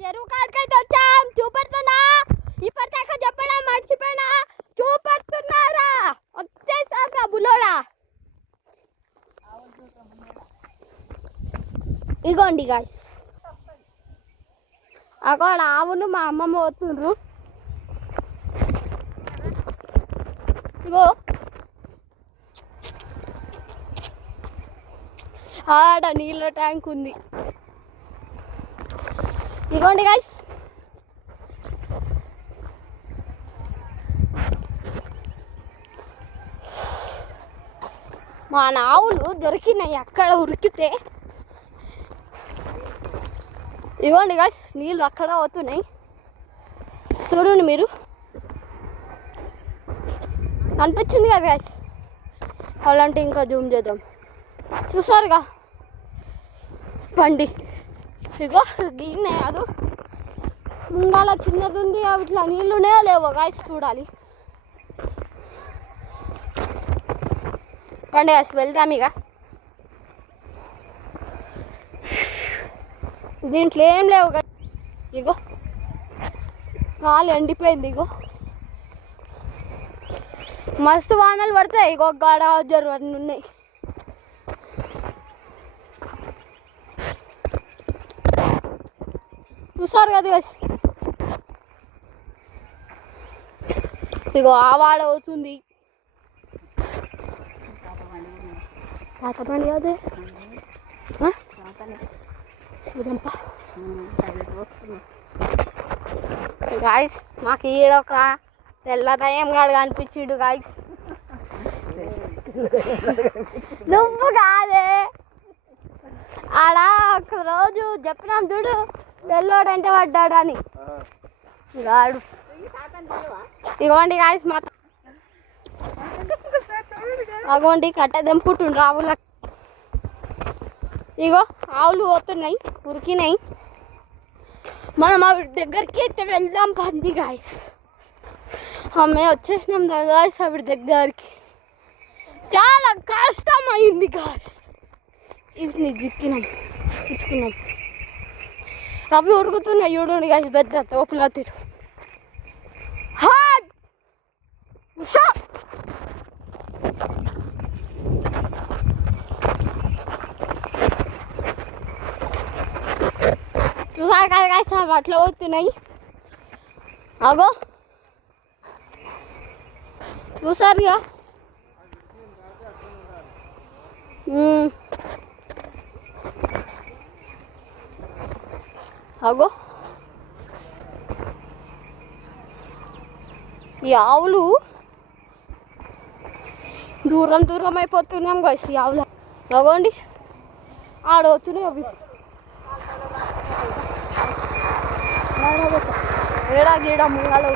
చెరువు కాడికైతే వచ్చాం. చూపెడుతున్నా, ఇప్పటిదాకా చెప్పడం మర్చిపోయినా. చూపెడుతున్నారా, వచ్చేసారా బులోడా. ఇగోండి గాయ్స్, అక్కడ ఆవును మా అమ్మమ్మ పోతుండ్రు. ఇగో ఆడ నీళ్ళ ట్యాంక్ ఉంది. ఇగోండి గాయ్స్, మా ఆవులు దొరికినాయి అక్కడ ఉరికితే. ఇగోండి గాయ్స్, నీళ్ళు అక్కడ అవుతున్నాయి. చూడండి మీరు, అనిపించింది కదా గాయ్స్. అలాంటి ఇంకా జూమ్ చేద్దాం. చూసారుగా బండి. ఇగో దీన్నే కాదు, ముందాల చిన్నది ఉంది. ఇట్లా నీళ్ళునే లేవో గాయ్స్, చూడాలి. బండి గాయ్స్, వెళ్తాం ఇక. దీంట్లో ఏం లేవు కదా. ఇగో కాలు ఎండిపోయింది. ఇగో మస్తు వానలు పడతాయి. ఇగో గాడ జరు అన్నీ ఉన్నాయి. చూసారు కదా గైస్, ఇగో ఆవాడ అవుతుంది. పాత బండి అదే గాయస్. మాకు ఈడొక తెల్ల దయ్యం గాడు కనిపించిండు గాయస్. నువ్వు కాదే, ఆడ ఒక రోజు చెప్పినాం చూడు, తెల్లోడంటే పడ్డాడు అని గాడు. ఇగోండి గాయస్, మా అగోండి కట్ట దెంపుకుంటుండ్రు ఆవుల. ఇగో ఆవులు పోతున్నాయి, ఉరికినాయి. మనం ఆవిడ దగ్గరికి అయితే వెళ్దాం పండి గాయస్. ఆమె వచ్చేసినాం గాయస్ ఆవిడ దగ్గరికి. చాలా కష్టం అయింది గాయస్. ఇది జిక్కినాం, ఇచ్చుకున్నాం. అవి ఉరుకుతున్నాయి చూడండి గాయస్, పెద్ద తోపులా తిరు. చూసారు కదా గాయస్, అట్లా పోతున్నాయి. అగో చూసారుగా. అగో ఈ ఆవులు దూరం దూరం అయిపోతున్నాం గాయస్. ఈ ఆవులు అగోండి ఆడవుతున్నాయి. అవి ఏడా గీడ ముంగాల